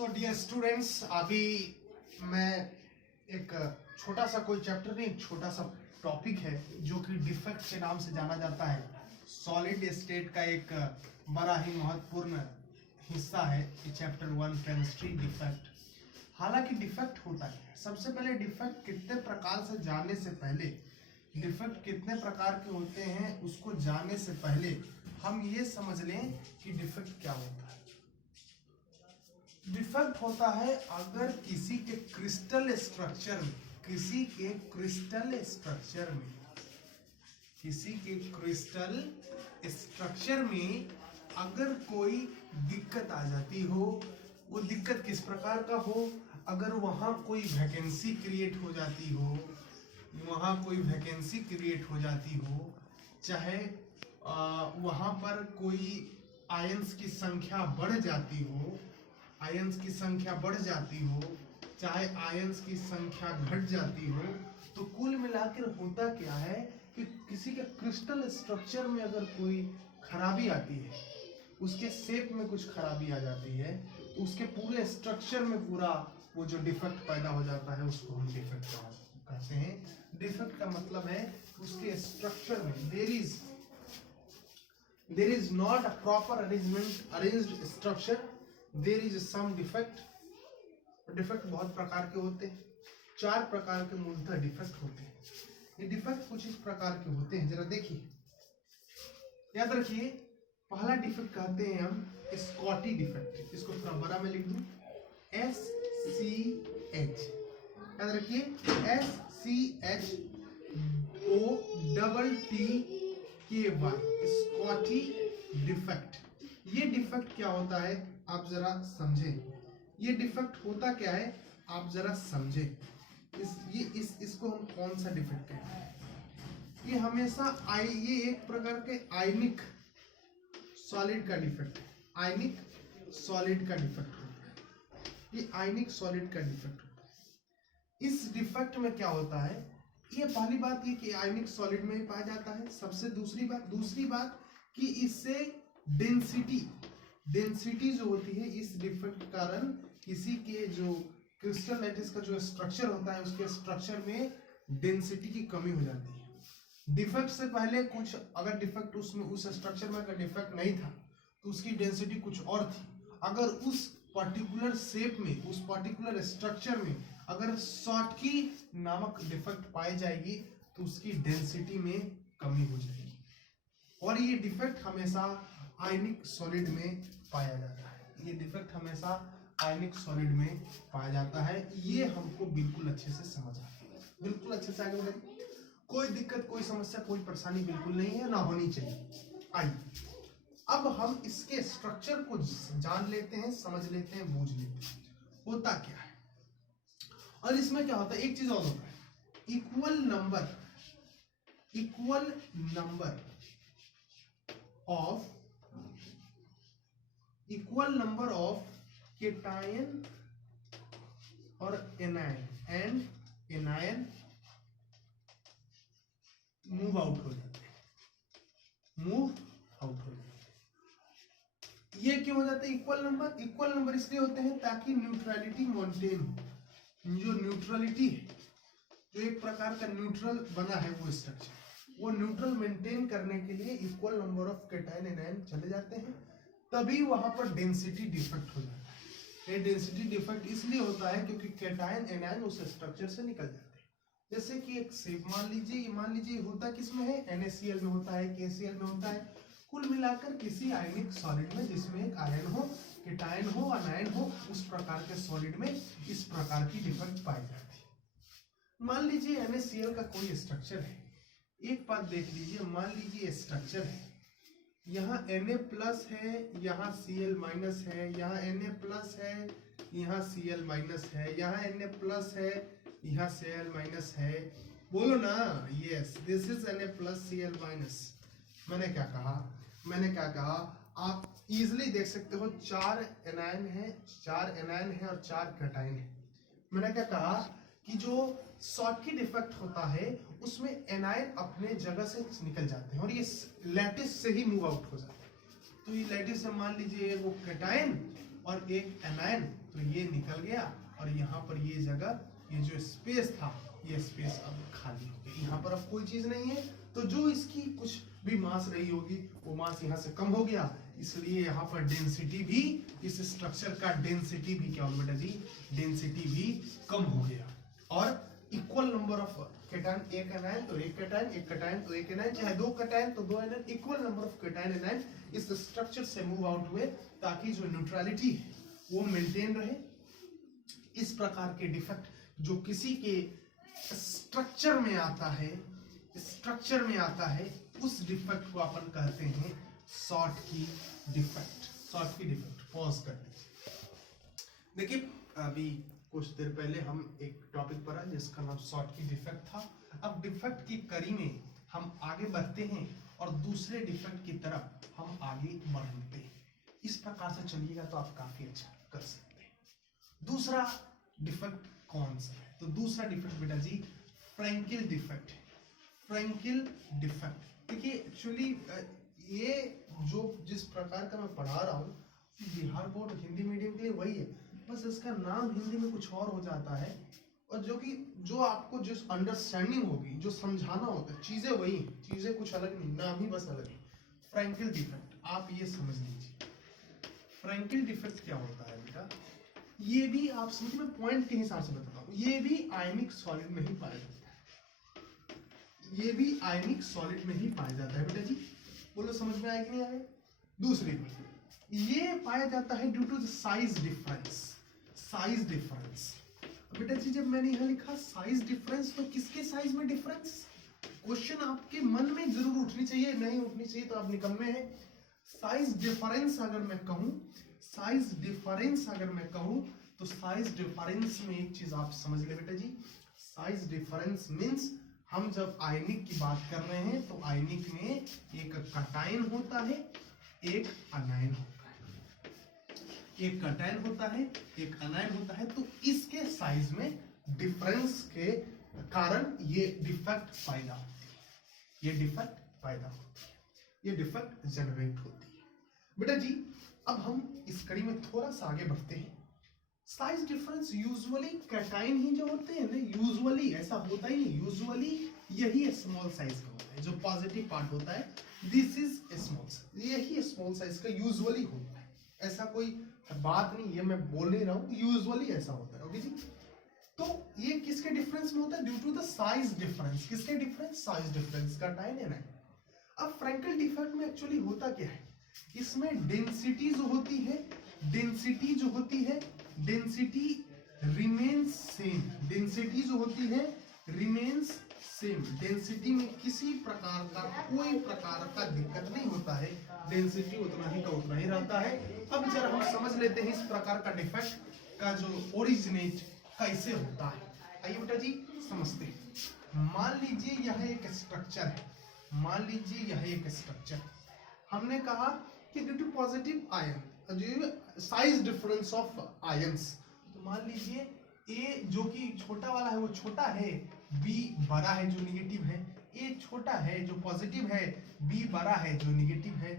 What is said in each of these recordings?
So dear students, अभी मैं एक छोटा सा कोई चैप्टर नहीं, एक छोटा सा टॉपिक है जो कि डिफेक्ट के नाम से जाना जाता है। सॉलिड स्टेट का एक बड़ा ही महत्वपूर्ण हिस्सा है ये चैप्टर 1 केमिस्ट्री डिफेक्ट। हालांकि डिफेक्ट होता है, सबसे पहले डिफेक्ट कितने प्रकार से जानने से पहले, डिफेक्ट कितने प्रकार के होते हैं उसको जानने से पहले हम ये समझ लें कि डिफेक्ट क्या होता है। डिफेक्ट होता है अगर किसी के क्रिस्टल स्ट्रक्चर में, किसी के क्रिस्टल स्ट्रक्चर में अगर कोई दिक्कत आ जाती हो। वो दिक्कत किस प्रकार का हो? अगर वहां कोई वैकेंसी क्रिएट हो जाती हो, चाहे वहां पर कोई आयंस की संख्या बढ़ जाती हो, चाहे आयंस की संख्या घट जाती हो, तो कुल मिलाकर होता क्या है कि किसी के क्रिस्टल स्ट्रक्चर में अगर कोई खराबी आती है, उसके शेप में कुछ खराबी आ जाती है, तो उसके पूरे स्ट्रक्चर में पूरा वो जो डिफेक्ट पैदा हो जाता है उसको हम डिफेक्ट कहते हैं। डिफेक्ट का मतलब है उसके स्ट्रक्चर में there is not a proper arranged structure, there is some defect। Defect बहुत प्रकार के होते हैं, 4 प्रकार के मूलतः डिफेक्ट होते हैं। ये डिफेक्ट कुछ इस प्रकार के होते हैं, जरा देखिए, याद रखिए। पहला डिफेक्ट कहते हैं हम स्कॉटी डिफेक्ट। इसको थोड़ा बड़ा में लिख दूं, SCH, याद रखिए, SCHOTTKY, स्कॉटी डिफेक्ट। ये डिफेक्ट क्या होता है आप जरा समझें। ये डिफेक्ट होता क्या है आप जरा समझें। इसको हम कौन सा डिफेक्ट कहते हैं? ये हमेशा ये एक प्रकार के आयनिक सॉलिड का डिफेक्ट है। आयनिक सॉलिड का डिफेक्ट होता है, ये आयनिक सॉलिड का डिफेक्ट होता है। इस डिफेक्ट में क्या होता है, ये पहली बात ये कि आयनिक सॉलिड में ही पाया जाता है। सबसे दूसरी बात कि इससे डेंसिटी जो होती है, इस डिफेक्ट के कारण किसी के जो क्रिस्टल लैटिस का जो स्ट्रक्चर होता है उसके स्ट्रक्चर में डेंसिटी की कमी हो जाती है। डिफेक्ट से पहले कुछ, अगर डिफेक्ट उसमें उस स्ट्रक्चर में अगर डिफेक्ट नहीं था तो उसकी डेंसिटी कुछ और थी। अगर उस पर्टिकुलर शेप में, उस पर्टिकुलर स्ट्रक्चर में अगर शॉटकी नामक डिफेक्ट पाई जाएगी तो उसकी डेंसिटी में कमी हो जाएगी। और ये डिफेक्ट हमेशा आयनिक सॉलिड में पाया जाता है। ये डिफेक्ट हमेशा आयनिक सॉलिड में पाया जाता है। ये हमको बिल्कुल अच्छे से समझ आ गया, बिल्कुल अच्छे से आगे बढ़े। कोई दिक्कत, कोई समस्या, कोई परेशानी बिल्कुल नहीं है, ना होनी चाहिए। आइए अब हम इसके स्ट्रक्चर को जान लेते हैं, समझ लेते हैं, बूझ लेते हैं होता क्या है। और इसमें क्या होता है, एक चीज और होता है, इक्वल नंबर ऑफ केटायन और एनायन मूव आउट हो जाते हैं। ये क्यों हो जाता है इक्वल नंबर इसलिए होते हैं ताकि न्यूट्रलिटी मेंटेन हो। जो न्यूट्रलिटी है, जो एक प्रकार का न्यूट्रल बना है वो स्ट्रक्चर, वो न्यूट्रल मेंटेन करने के लिए equal number of cation anion चले जाते हैं, तभी वहां पर डेंसिटी डिफेक्ट हो जाता है। ये डेंसिटी डिफेक्ट इसलिए होता है क्योंकि केटायन एनायन उस स्ट्रक्चर से निकल जाते हैं। जैसे कि एक शेप मान लीजिए होता किसमें है, NaCl में होता है, KCl में होता है। कुल मिलाकर किसी आयनिक सॉलिड में जिसमें एक आयन हो, केटायन हो, अनायन हो, उस प्रकार के सॉलिड में इस प्रकार की डिफेक्ट पाई जाती है। मान लीजिए NaCl का कोई स्ट्रक्चर है। एक बात देख लीजिए, मान लीजिए स्ट्रक्चर है, यहाँ Na प्लस है, यहाँ Cl माइनस है, यहाँ Na प्लस है, यहाँ Cl माइनस है, यहाँ Na प्लस है, यहाँ Cl माइनस है। बोलो ना, yes, this is Na plus Cl minus. मैंने क्या कहा, आप इजीली देख सकते हो 4 एनायन है और 4 केटायन है। मैंने क्या कहा कि जो शॉटकी डिफेक्ट होता है उसमें एनायन अपने जगह से निकल जाते हैं और ये लैटिस से ही मूव आउट हो जाते हैं। तो ये लैटिस से मान लीजिए वो केटायन और एक एनायन, तो ये निकल गया और यहाँ पर ये जगह, ये जो स्पेस था, ये स्पेस अब खाली हो गया। यहाँ पर अब कोई चीज नहीं है, तो जो इसकी कुछ भी मास रही होगी वो मास यहाँ से कम हो गया, इसलिए यहाँ पर डेंसिटी भी, इस स्ट्रक्चर का डेंसिटी भी क्या हो बेटा जी, डेंसिटी भी कम हो गया। और इक्वल नंबर ऑफ कैटायन, एक एनायन तो एक कैटायन, एक कैटायन तो एक एनायन, चाहे दो कैटायन तो दो anion, equal number of cation anion इस स्ट्रक्चर से मूव आउट हुए, ताकि जो न्यूट्रलिटी है वो मेंटेन रहे। इस प्रकार के डिफेक्ट जो किसी के स्ट्रक्चर में आता है, स्ट्रक्चर में आता है, उस डिफेक्ट को अपन कहते हैं Schottky defect. Schottky defect, pause कर दीजिए। देखिए अभी कुछ देर पहले हम एक टॉपिक पढ़ा जिसका नाम शॉर्टकी डिफेक्ट था। अब डिफेक्ट की कड़ी में हम आगे बढ़ते हैं और दूसरे डिफेक्ट की तरफ हम आगे बढ़ते हैं। इस प्रकार से चलिएगा तो आप काफी अच्छा कर सकते हैं। दूसरा डिफेक्ट कौन सा है? तो दूसरा डिफेक्ट बेटा जी फ्रैंकिल डिफेक्ट है। फ्रैंकिल डिफेक्ट देखिए एक्चुअली ये जो जिस प्रकार का मैं पढ़ा रहा हूँ बिहार बोर्ड हिंदी मीडियम के लिए वही है, बस इसका नाम हिंदी में कुछ और हो जाता है, और जो आपको जो अंडरस्टैंडिंग होगी, जो समझाना होता है, चीजें वही हैं, चीजें कुछ अलग नहीं, नाम ही बस अलग है। फ्रैंकिल डिफेक्ट आप ये समझ लीजिए। फ्रैंकिल डिफेक्ट क्या होता है बेटा, ये भी आप समझिए, मैं पॉइंट के हिसाब से बताता हूँ। ये भी आयनिक सॉलिड में ही पाया जाता है, ये भी आयनिक सॉलिड में ही पाया जाता है बेटा जी। बोलो समझ में आया कि नहीं आया? दूसरी बात, ये पाया जाता है due to the size difference. Size difference बेटा जी, जब मैंने यहां लिखा साइज डिफरेंस, तो किसके साइज में डिफरेंस? क्वेश्चन आपके मन में जरूर उठनी चाहिए, नहीं उठनी चाहिए तो आप निकम्मे हैं। साइज डिफरेंस अगर मैं कहूं, साइज डिफरेंस अगर मैं कहूं, तो साइज डिफरेंस में एक चीज आप समझ ले बेटा जी, साइज डिफरेंस मींस हम जब आयनिक की बात कर रहे हैं तो आयनिक में एक कैटायन होता है, एक अनायन होता है। एक कैटायन होता है, एक अनायन होता है, तो इसके साइज में डिफरेंस के कारण ये डिफेक्ट पैदा होती है, ये डिफेक्ट पैदा होती है, ये डिफेक्ट जनरेट होती है। बेटा जी अब हम इस कड़ी में थोड़ा सा आगे बढ़ते हैं। साइज डिफरेंस यूजुअली कैटायन ही जो होते हैं ना, यूजुअली ऐसा होता ही नहीं, यूजुअली यही स्मॉल साइज का होता है, जो पॉजिटिव पार्ट होता है दिस इज स्मॉल साइज, यही स्मॉल साइज का यूजुअली होता है, ऐसा कोई बात नहीं, ये मैं बोल नहीं रहा हूँ, यूजुअली ऐसा होता है। ओके जी, तो ये किसके डिफरेंस में होता है? Due to the size difference. किसके difference? Size difference, cation anion. अब फ्रैंकल डिफेक्ट में एक्चुअली होता क्या है, इसमें डेंसिटी जो होती है, डेंसिटी जो होती है, डेंसिटी रिमेन्स सेम, डेंसिटी जो होती है रिमेन्स सेम, डेंसिटी में किसी प्रकार का कोई प्रकार का दिक्कत नहीं होता है, डेंसिटी उतना ही का उतना ही रहता है। अब जरा हम समझ लेते हैं इस प्रकार का डिफेक्ट का जो ओरिजिनेट कैसे होता है। आइए बेटा जी समझते हैं। मान लीजिए यह एक स्ट्रक्चर है, मान लीजिए यह एक स्ट्रक्चर, हमने कहा कि due to positive ion, size difference of ions, तो मान लीजिए ए जो कि छोटा वाला है वो छोटा है, बी बड़ा है जो निगेटिव है, ए छोटा है जो पॉजिटिव है, बी बड़ा है जो निगेटिव है।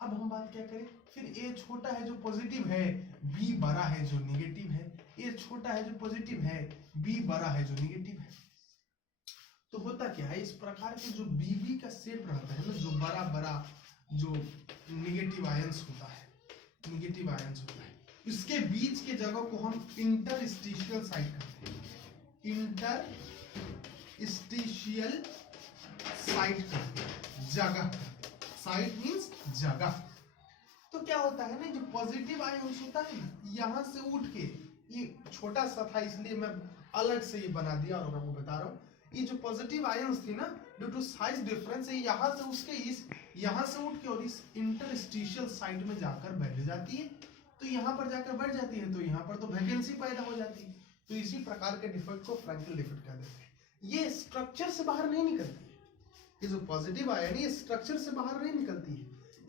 अब हम बात क्या करें, फिर ए छोटा है जो पॉजिटिव है, बी बड़ा है जो निगेटिव है, ए छोटा है जो पॉजिटिव है, बी बड़ा है जो निगेटिव है। तो होता क्या है, इस प्रकार के जो बीबी का शेप रहता है ना, जो बड़ा बड़ा जो निगेटिव आयंस होता है, निगेटिव आयंस होता है, इसके बीच के जगह को हम इंटरस्टिशियल साइट कहते हैं, इंटरस्टिशियल साइट कहते हैं, जगह, साइट मींस जगह। तो क्या होता है ना, जो पॉजिटिव आयंस होता है यहां से उठ के, ये छोटा सा था इसलिए मैं अलग से ये बना दिया और आपको बता रहा हूँ, ये जो पॉजिटिव आयंस थी ना, ड्यू टू साइज डिफरेंस यहाँ से उसके इस यहाँ से उठ के और इस इंटरस्टिशियल साइट में जाकर बैठ जाती है, तो यहाँ पर जाकर बैठ जाती है, तो यहाँ पर तो वैकेंसी पैदा हो जाती है। तो इसी प्रकार के डिफेक्ट को फ्रैंकल डिफेक्ट कह देते हैं। ये स्ट्रक्चर से बाहर नहीं निकलती है, ये जो पॉजिटिव आयन है ये स्ट्रक्चर से बाहर नहीं निकलती है,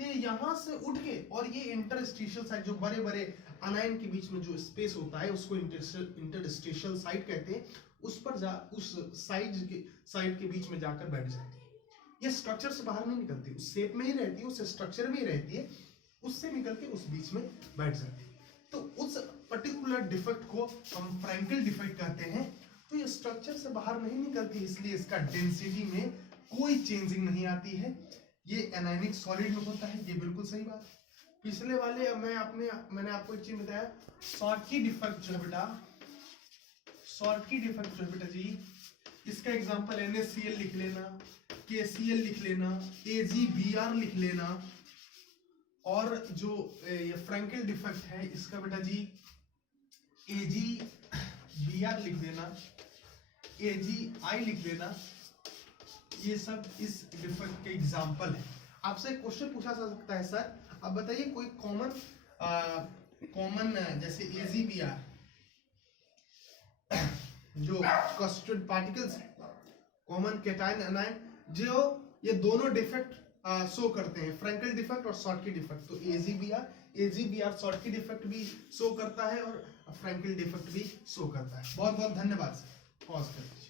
ये यहाँ से उठ के और ये इंटरस्टिशियल साइट, जो बड़े बड़े अनायन के बीच में जो स्पेस होता है उसको इंटरस्टिशियल साइट कहते हैं, उस पर उस साइड के बीच में जाकर बैठ जाती है। ये स्ट्रक्चर से बाहर नहीं निकलती, उस शेप में ही रहती है, उस स्ट्रक्चर में ही रहती है, उससे निकल के उस बीच में बैठ जाती है। तो डिफेक्ट को हम फ्रैंकल डिफेक्ट कहते हैं। तो ये स्ट्रक्चर से बाहर नहीं निकलती, इसलिए इसका डेंसिटी में कोई चेंजिंग नहीं आती है। ये एनायनिक सॉलिड में होता है, ये बिल्कुल सही बात। पिछले वाले मैंने आपको एक चीज बताया, शॉर्टकी डिफेक्ट जो है बेटा, शॉर्टकी डिफेक्ट जो है बेटा जी, इसका एग्जांपल NaCl लिख लेना, KCl लिख लेना, AgBr लिख लेना, और जो ये फ्रैंकल डिफेक्ट है इसका बेटा जी AgBr लिख देना, AgI लिख देना, ये सब इस डिफेक्ट के एग्जांपल है। आपसे क्वेश्चन पूछा जा सकता है, सर अब बताइए कोई कॉमन जैसे AgBr जो कंस्टिट्यूएंट पार्टिकल्स है, कॉमन कैटायन एनायन, जो ये दोनों डिफेक्ट शो करते हैं, फ्रैंकल डिफेक्ट और शॉर्टकी डिफेक्ट। तो AgBr शॉर्टकी डिफेक्ट भी शो करता है और फ्रैंकल डिफेक्ट भी शो करता है। बहुत बहुत धन्यवाद सर, पॉज कर दीजिए।